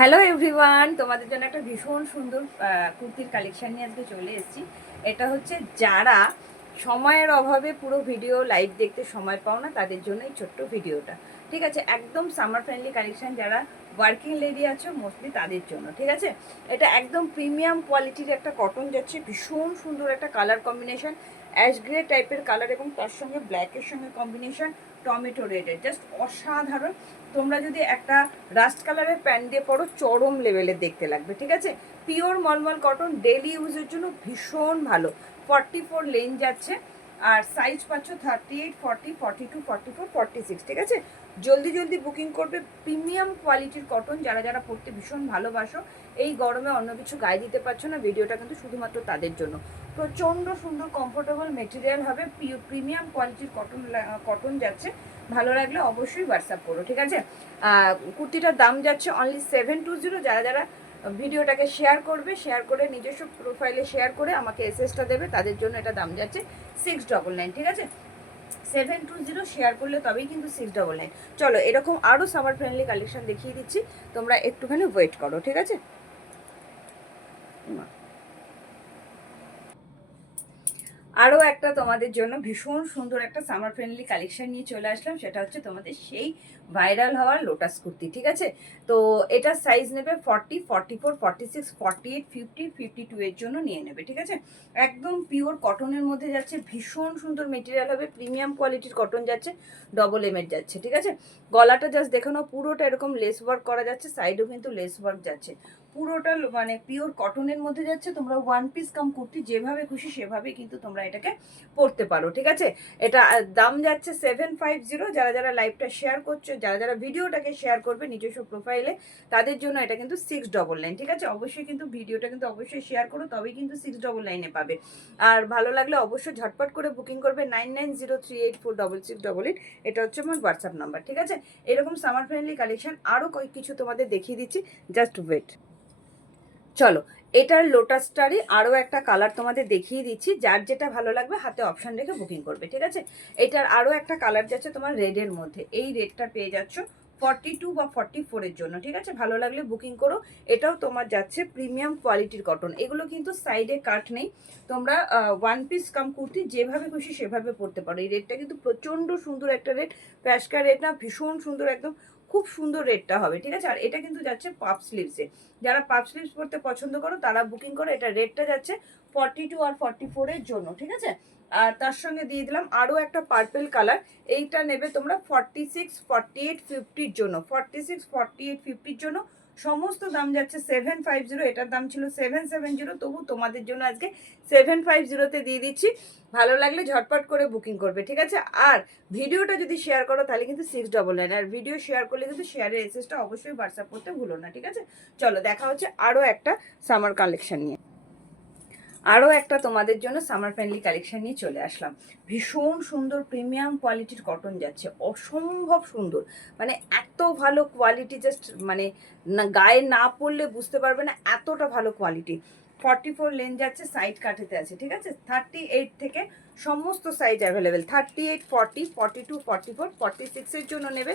Hello everyone তোমাদের জন্য একটা ভীষণ সুন্দর কুর্তির কালেকশন নিয়ে আজকে চলে এসেছি। এটা হচ্ছে যারা সময়ের অভাবে পুরো ভিডিও লাইভ দেখতে সময় পাও না, তাদের জন্য এই ছোট্ট ভিডিওটা ঠিক আছে? একদম সামার ফ্রেন্ডলি কালেকশন যারা ওয়ার্কিং লেডি আছো মোস্টলি তাদের জন্য। ঠিক আছে? এটা একদম প্রিমিয়াম কোয়ালিটির একটা কটন যাচ্ছে, ভীষণ সুন্দর একটা কালার কম্বিনেশন অ্যাশ গ্রে টাইপের কালার এবং তার সঙ্গে ব্ল্যাকের সঙ্গে কম্বিনেশন টমেটো রেডের জাস্ট অসাধারণ। তোমরা যদি একটা রাস্ট কালারের প্যান্ট দিয়ে পরো চরম লেভেলে দেখতে লাগবে, ঠিক আছে? পিওর মলমল কটন ডেলি ইউজের জন্য ভীষণ ভালো। ফর্টি ফোর লেন যাচ্ছে, আর সাইজ পাচ্ছ thirty eight forty forty two forty four forty six ঠিক আছে? জলদি জলদি বুকিং করবে। প্রিমিয়াম কোয়ালিটির কটন যারা যারা পড়তে ভীষণ ভালোবাসো, এই গরমে অন্য কিছু গায়ে দিতে পারছ না, ভিডিওটা কিন্তু শুধুমাত্র তাদের জন্য। প্রচণ্ড সুন্দর কমফোর্টেবল মেটেরিয়াল হবে প্রিমিয়াম কোয়ালিটির কটন কটন যাচ্ছে। ভালো লাগলে অবশ্যই হোয়াটসঅ্যাপ করো, ঠিক আছে? কুর্তিটার দাম যাচ্ছে অনলি সেভেন টু জিরো যারা যারা ভিডিওটাকে শেয়ার করবে শেয়ার করে নিজস্ব প্রোফাইলে শেয়ার করে আমাকে এসএসটা দেবে, তাদের জন্য এটা দাম যাচ্ছে সিক্স ডবল নাইন ঠিক আছে? সেভেন টু জিরো শেয়ার করলে তবেই কিন্তু সিক্স ডবল নাইন চলো, এরকম আরও সামার ফ্রেন্ডলি কালেকশন দেখিয়ে দিচ্ছি। তোমরা একটুখানি ওয়েট করো, ঠিক আছে? আরও একটা তোমাদের জন্য ভীষণ সুন্দর একটা সামার ফ্রেন্ডলি কালেকশন নিয়ে চলে আসলাম, সেটা হচ্ছে তোমাদের সেই ভাইরাল হওয়ার লোটাস কুর্তি, ঠিক আছে? তো এটা সাইজ নেবে forty forty four forty six forty eight fifty fifty two এর জন্য নিয়ে নেবে, ঠিক আছে? একদম পিওর কটনের মধ্যে যাচ্ছে, ভীষণ সুন্দর মেটেরিয়াল হবে প্রিমিয়াম কোয়ালিটির কটন যাচ্ছে ডবল এম এর যাচ্ছে, ঠিক আছে? গলাটা জাস্ট দেখে পুরোটা এরকম লেস ওয়ার্ক করা যাচ্ছে সাইডও কিন্তু লেস ওয়ার্ক যাচ্ছে। পুরোটা মানে পিওর কটনের মধ্যে যাচ্ছে, তোমরা ওয়ান পিস কাম কুর্তি যেভাবে খুশি সেভাবে কিন্তু তোমরা এটাকে পরতে পারো, ঠিক আছে? এটা দাম যাচ্ছে সেভেন ফাইভ জিরো যারা যারা লাইভটা শেয়ার করছ, যারা যারা ভিডিওটাকে শেয়ার করবে নিজস্ব প্রোফাইলে তাদের জন্য এটা কিন্তু সিক্স ডবল নাইন ঠিক আছে? অবশ্যই কিন্তু ভিডিওটা কিন্তু অবশ্যই শেয়ার করো, তবেই কিন্তু সিক্স ডবল নাইনে পাবে। আর ভালো লাগলে অবশ্যই ঝটপট করে বুকিং করবে nine nine zero three eight four double six double eight এটা হচ্ছে আমার হোয়াটসঅ্যাপ নাম্বার ঠিক আছে? এরকম সামার ফ্রেন্ডলি কালেকশন আরও কিছু তোমাদের দেখিয়ে দিচ্ছি জাস্ট ওয়েট চলো, এটার লোটাসটারই আরও একটা কালার তোমাদের দেখিয়ে দিচ্ছি, যার যেটা ভালো লাগবে হাতে অপশান রেখে বুকিং করবে, ঠিক আছে? এটার আরও একটা কালার যাচ্ছে তোমার রেডের মধ্যে, এই রেডটা পেয়ে যাচ্ছ ফর্টি টু বা ফর্টি ফোরের জন্য, ঠিক আছে? ভালো লাগলে বুকিং করো, এটাও তোমার যাচ্ছে প্রিমিয়াম কোয়ালিটির কটন এগুলো কিন্তু সাইডে কাট নেই, তোমরা ওয়ান পিস কাম কুর্তি যেভাবে খুশি সেভাবে পরতে পারো, এই রেটটা কিন্তু প্রচণ্ড সুন্দর একটা রেড প্যাশকা রেড না, ভীষণ সুন্দর একদম খুব সুন্দর রেটটা হবে, ঠিক আছে? আর এটা কিন্তু যাচ্ছে পাপ স্লিভসে যারা পাপ স্লিভস পরতে পছন্দ করো, তারা বুকিং করো এটা রেটটা যাচ্ছে ফর্টি টু আর ফর্টি ফোরের জন্য, ঠিক আছে? আর তার সঙ্গে দিয়ে দিলাম আরও একটা পার্পেল কালার এইটা নেবে তোমরা ফর্টি সিক্স ফর্টি এইট ফিফটির জন্য। ফর্টি সিক্স ফর্টি এইট ফিফটির জন্য সমস্ত দাম যাচ্ছে সেভেন ফাইভ জিরো এটার দাম ছিল সেভেন সেভেন জিরো তবু তোমাদের জন্য আজকে সেভেন ফাইভ জিরোতে দিয়ে দিচ্ছি। ভালো লাগলে ঝটপট করে বুকিং করবে, ঠিক আছে? আর ভিডিওটা যদি শেয়ার করো, তাহলে কিন্তু সিক্স ডবল নাইন আর ভিডিও শেয়ার করলে কিন্তু শেয়ারের এসএসটা অবশ্যই হোয়াটসঅ্যাপ করতে ভুলো না, ঠিক আছে? চলো, দেখা হচ্ছে আরও একটা সামার কালেকশন নিয়ে। আরও একটা তোমাদের জন্য সামার ফ্রেন্ডলি কালেকশন নিয়ে চলে আসলাম। ভীষণ সুন্দর প্রিমিয়াম কোয়ালিটির কটন যাচ্ছে। অসম্ভব সুন্দর। মানে এত ভালো কোয়ালিটি জাস্ট মানে গায়ে না পড়লে বুঝতে পারবে না এতটা ভালো কোয়ালিটি ফর্টি ফোর লেন যাচ্ছে সাইড কাঠেতে আছে, ঠিক আছে? থার্টি এইট থেকে সমস্ত size available thirty eight forty forty two forty four forty সিক্সের জন্য নেবে।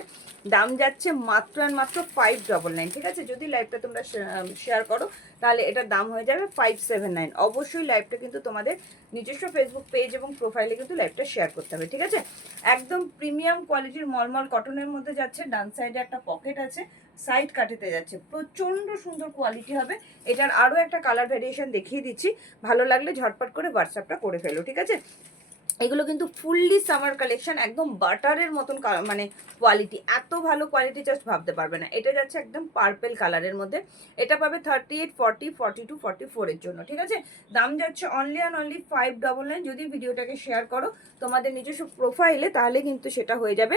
দাম যাচ্ছে মাত্র অ্যান্ড মাত্র ফাইভ ডবল নাইন ঠিক আছে? যদি লাইভটা তোমরা শেয়ার করো, তাহলে এটার দাম হয়ে যাবে ফাইভ সেভেন নাইন অবশ্যই লাইভটা কিন্তু তোমাদের নিজস্ব ফেসবুক পেজ এবং প্রোফাইলে কিন্তু লাইভটা শেয়ার করতে হবে, ঠিক আছে? একদম প্রিমিয়াম কোয়ালিটির মলমল কটনের মধ্যে যাচ্ছে, ডান সাইডে একটা পকেট আছে সাইড কাটিতে যাচ্ছে। প্রচণ্ড সুন্দর কোয়ালিটি হবে। এটার আরও একটা কালার ভ্যারিয়েশন দেখিয়ে দিচ্ছি। ভালো লাগলে ঝটপট করে হোয়াটসঅ্যাপটা করে ফেলো, ঠিক আছে? এগুলো কিন্তু ফুললি সামার কালেকশন, একদম বাটারের মতন মানে কোয়ালিটি এত ভালো কোয়ালিটি জাস্ট ভাবতে পারবে না। এটা যাচ্ছে একদম পার্পেল কালারের মধ্যে। এটা পাবে thirty eight forty forty two forty ফোরের জন্য, ঠিক আছে? দাম যাচ্ছে only and only five double nine যদি ভিডিওটাকে শেয়ার করো, তোমাদের নিজস্ব প্রোফাইলে তাহলে কিন্তু সেটা হয়ে যাবে।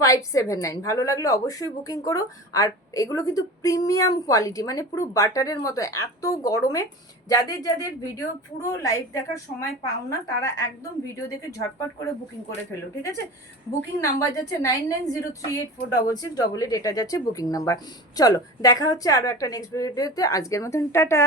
ফাইভ সেভেন নাইন ভালো লাগলে অবশ্যই বুকিং করো। আর এগুলো কিন্তু প্রিমিয়াম কোয়ালিটি মানে পুরো বাটারের মতো। এত গরমে যাদের যাদের ভিডিও পুরো লাইভ দেখার সময় পাও না, তারা একদম ভিডিও দেখে ঝটপট করে বুকিং করে ফেলো, ঠিক আছে? বুকিং নাম্বার যাচ্ছে nine nine zero three eight four double six double eight এটা যাচ্ছে বুকিং নাম্বার চলো, দেখা হচ্ছে আরও একটা নেক্সট ভিডিওতে আজকের মতন টাটা।